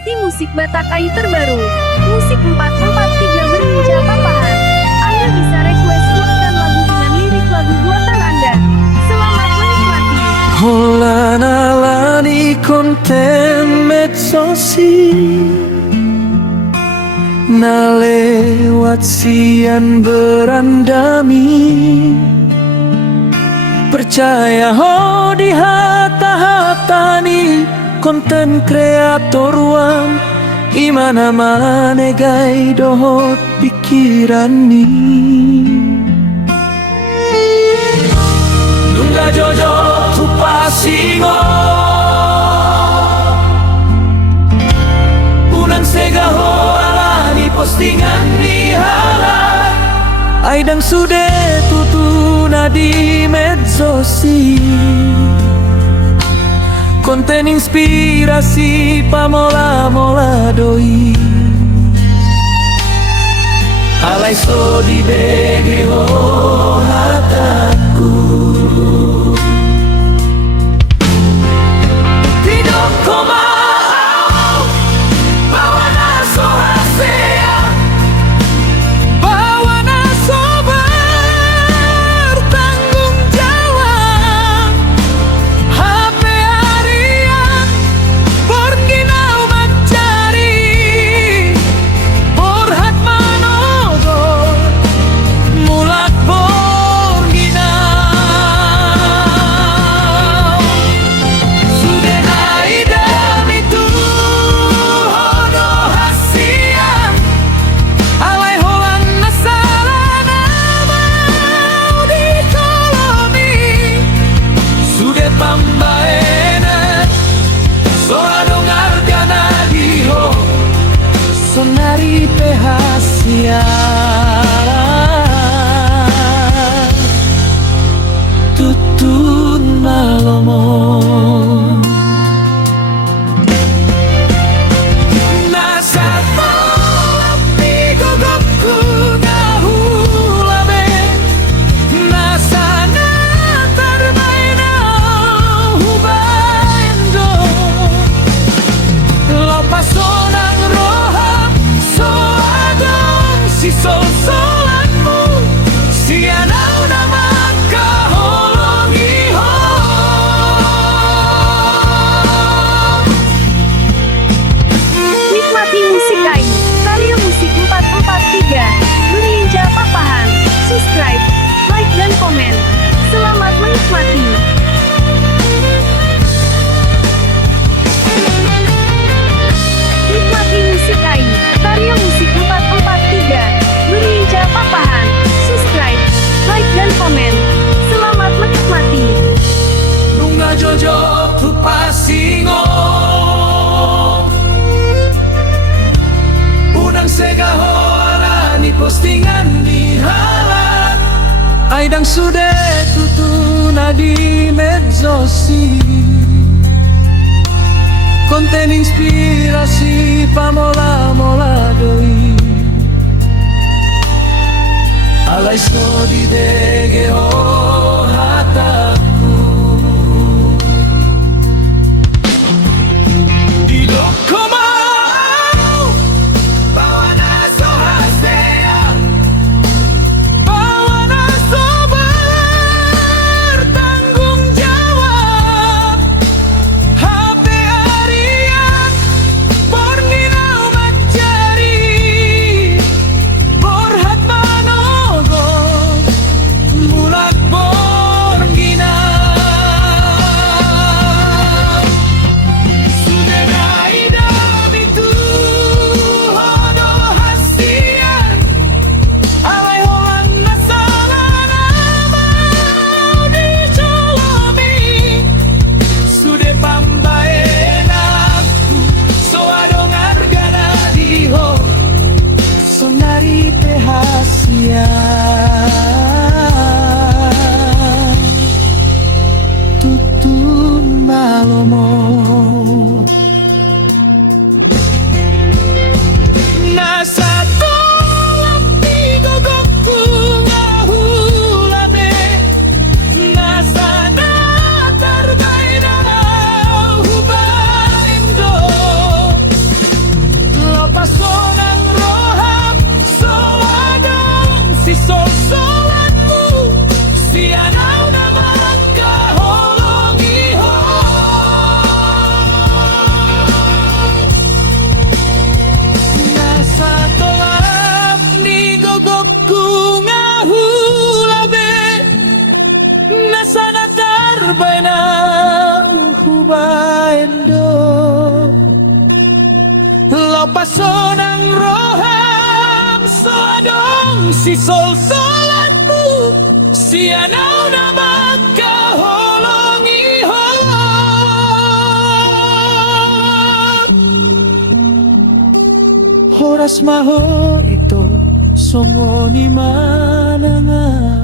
Nikmati musik Batakai terbaru. Musik 443 Berninja Papahan. Anda bisa request buatkan lagu dengan lirik lagu buatan Anda. Selamat menikmati. Holanalani konten medsosi na lewat sian berandami. Percaya ho di hata-hatani konten kreator wang imana mane gai dohot pikiran ni. Nungga jojo tu pasingo Unang sega ho alani postingan ni halal Aidang sude tutuna di medsosi konten inspirasi pamola-mola doi alai so di bege ho hataku tidak komau bawa naso hasea bawa naso bertanggung jawab HP harian pergi nau mencari borhat manogo mulak pergi nau sudah naidam itu hodo hasian alai holan nasalana mau dikolomi sudah pambaena soa dongar tiana diho sonari pehasia tutun malomo Nasato api gogokku ngahulabe Nasana terbaina hubaindo Lopas sonang roham soadong si sol-solanmu Sianau nama kaholongi ho Nikmati musik Kai. Karya musik 443 Berninja Papahan. Subscribe, like dan komen. Selamat menikmati. Nikmati musik Kai. Karya musik 443 Berninja Papahan. Subscribe, like dan komen. Selamat menikmati. Nunga jojo tu pasingo Unang sega ho alani postingan ni halal Aidang sude tutuna di medsosi konten inspirasi pamola-mola doi alai so di dege ho hataku di loko mau bawa naso hasea bawa naso bertanggung jawab HP harian borninau mencari borhat manogo mulak borginau sudah naidam itu hodo hasian alai holan nasalana mau dicolomi sudah pambaenakku soa dongar gana diho sonari pehasia tutun malomo Nasato api gogokku ngahulabe Nasana terbaina hubaindo Nasa natarbay na hubayendo Lo paso ng rohang Suadong si sol-solan mo Siyanaw na magkaholong ihon Oras maho ito Songo ni mananga